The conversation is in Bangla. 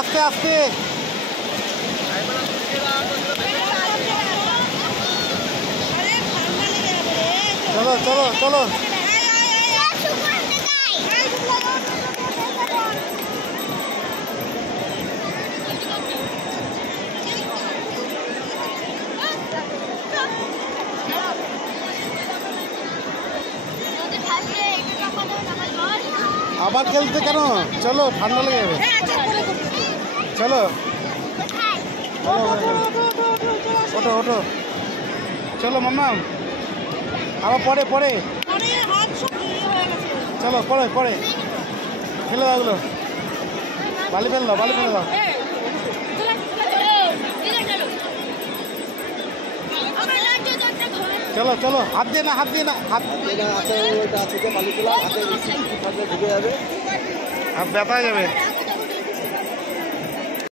আস্তে আস্তে। চলো চলো চলো। আবার খেলতে কেন? চলো, ঠান্ডা লেগে যাবে। চলো ওঠো ওঠো। চলো মাম্মা, আবার পরে পরে। চলো পরে পরে ফেলে দাও ওগুলো। বালি ফেলে দাও, বালি ফেলে দাও। চলো চলো, হাত দিয়ে না, হাত দিয়ে না, হাত ব্যথা যাবে।